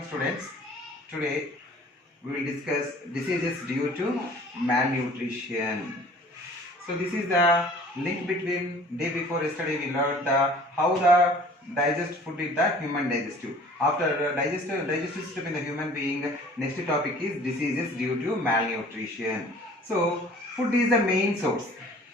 morning, students. Today we will discuss diseases due to malnutrition. So this is the link between day before yesterday we learned the how the digest food is the human digestive. After digestive system in the human being, next topic is diseases due to malnutrition. So food is the main source.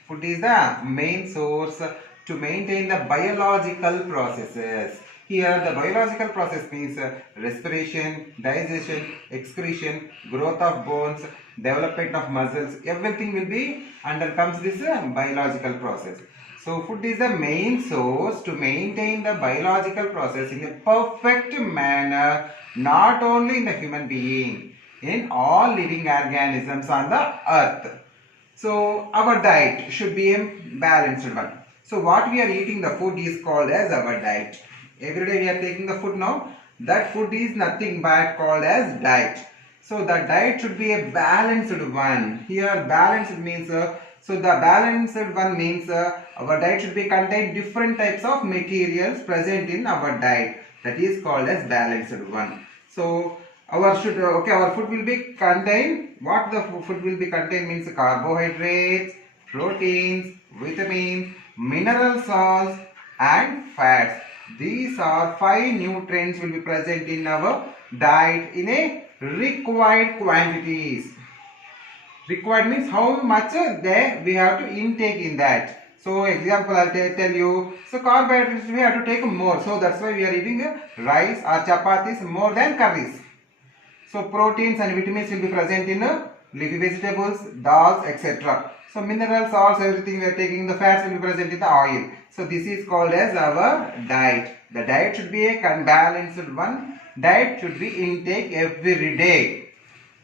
Food is the main source to maintain the biological processes. Here the biological process means respiration, digestion, excretion, growth of bones, development of muscles, everything will be under comes this biological process. So food is the main source to maintain the biological process in a perfect manner, not only in the human being, in all living organisms on the earth. So our diet should be a balanced one. So what we are eating, the food is called as our diet. Every day we are taking the food now. That food is nothing but called as diet. So the diet should be a balanced one. Here balanced means so the balanced one means our diet should be contain different types of materials present in our diet. That is called as balanced one. So our food will be contain, what the food will be contain means carbohydrates, proteins, vitamins, mineral salts and fats. These are 5 nutrients will be present in our diet in a required quantities. Required means how much we have to intake in that. So example I'll tell you. So carbohydrates we have to take more. So that's why we are eating rice or chapatis more than curries. So proteins and vitamins will be present in leafy vegetables, dals, etc. So mineral salts, everything we are taking, the fats will be present in the oil. So this is called as our diet. The diet should be a balanced one. Diet should be intake every day.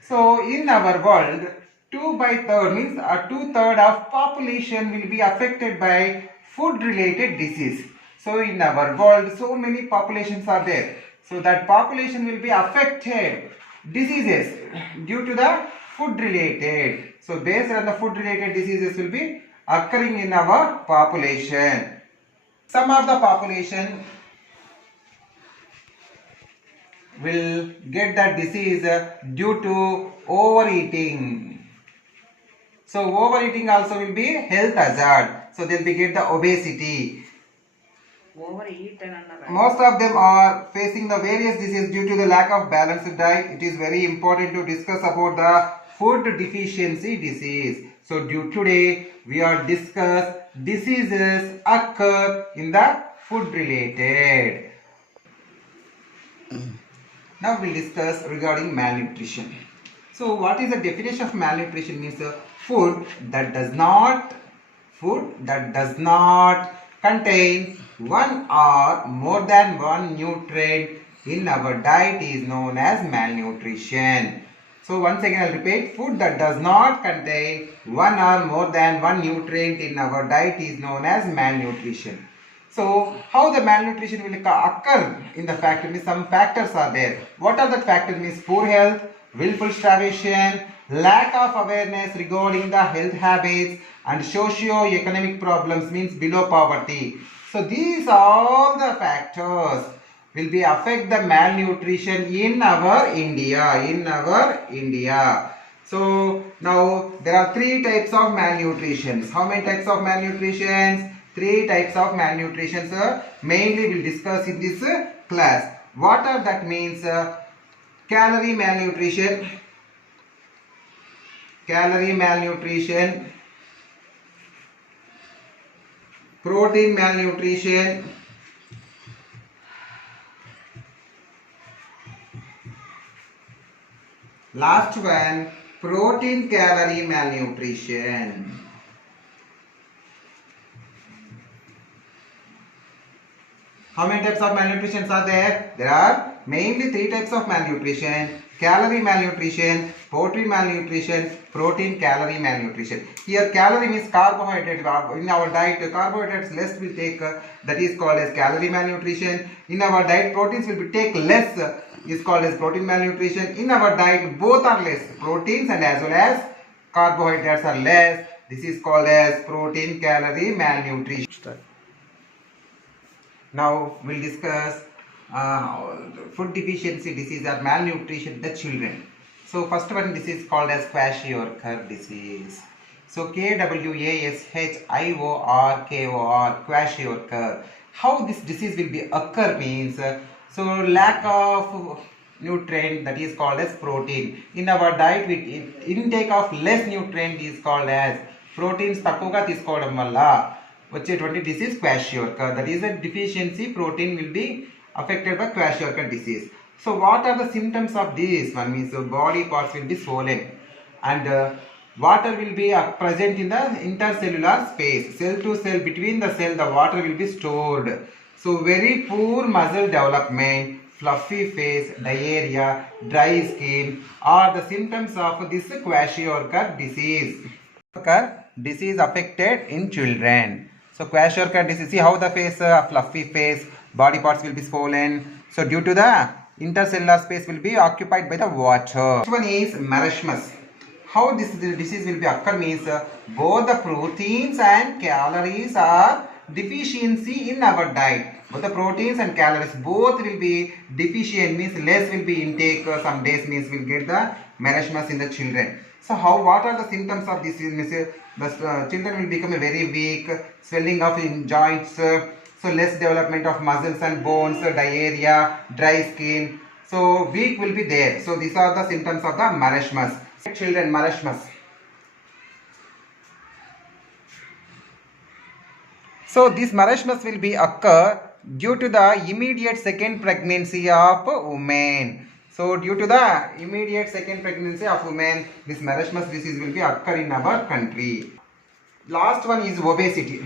So in our world, 2/3 means 2/3 of population will be affected by food related disease. So in our world, so many populations are there. So that population will be affected diseases due to the food related. So based on the food related diseases will be occurring in our population. Some of the population will get that disease due to overeating. So overeating also will be health hazard. So they will be get the obesity. Most of them are facing the various diseases due to the lack of balanced diet. It is very important to discuss about the food deficiency disease. So today we are discuss diseases occur in the food related. Now we will discuss regarding malnutrition. So what is the definition of malnutrition? Means food that does not contain one or more than one nutrient in our diet is known as malnutrition. So once again I will repeat, food that does not contain one or more than one nutrient in our diet is known as malnutrition. So how the malnutrition will occur in the factor means some factors are there. What are the factors? Means poor health, willful starvation, lack of awareness regarding the health habits and socio-economic problems means below poverty. So these all the factors will be affect the malnutrition in our India. So now there are 3 types of malnutritions. How many types of malnutritions? 3 types of malnutritions mainly we'll discuss in this class. What are that means? Calorie malnutrition, protein malnutrition, last one protein calorie malnutrition. How many types of malnutrition are there? There are mainly 3 types of malnutrition: calorie malnutrition, protein malnutrition, protein calorie malnutrition. Here calorie means carbohydrate. In our diet carbohydrates less will take, that is called as calorie malnutrition. In our diet proteins will be take less, is called as protein malnutrition. In our diet both are less, proteins and as well as carbohydrates are less. This is called as protein calorie malnutrition. Now we'll discuss food deficiency disease or malnutrition in the children. So first one, this is called as kwashiorkor disease. So Kwashiorkor, kwashiorkor. How this disease will be occur means, so lack of nutrient, that is called as protein. In our diet, with intake of less nutrient is called as proteins తక్కువగా తీసుకోవడం వల్ల వచ్చేటువంటి disease kwashiorkor. That is a deficiency protein will be affected by kwashiorkor disease. So what are the symptoms of this one? Means body parts will be swollen and water will be present in the intercellular space. Cell to cell, between the cell, the water will be stored. So very poor muscle development, fluffy face, diarrhea, dry skin are the symptoms of this kwashiorkor disease. Disease affected in children. So kwashiorkor disease, see how the face, fluffy face, body parts will be swollen. So due to the intercellular space will be occupied by the water. Next one is marasmus. How this disease will be occur means, both the proteins and calories are deficiency in our diet. Both the proteins and calories both will be deficient, means less will be intake. Some days means will get the marasmus in the children. So how, what are the symptoms of this means, the children will become very weak, swelling of in joints, so less development of muscles and bones, diarrhea, dry skin, so weak will be there. So these are the symptoms of the marasmus. Children marasmus. So this marasmus will be occur due to the immediate second pregnancy of women. So due to the immediate second pregnancy of women, this marasmus disease will be occur in our country. Last one is obesity.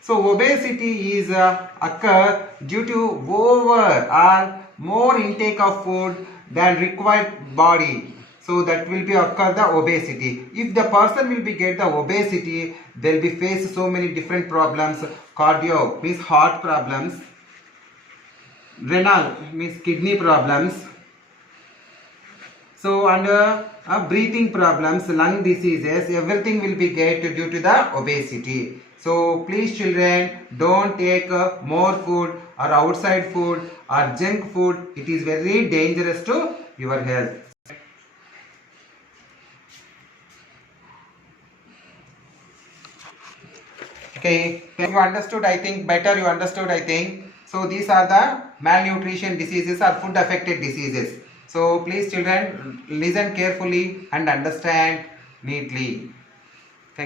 So obesity is occur due to over or more intake of food than required body. So that will be occur the obesity. If the person will be get the obesity, they will be face so many different problems. Cardio means heart problems, renal means kidney problems, so under breathing problems, lung diseases, everything will be get due to the obesity. So please children, don't take more food or outside food or junk food. It is very dangerous to your health. Okay, you understood, I think, better you understood, I think. So these are the malnutrition diseases or food affected diseases. So please children, listen carefully and understand neatly.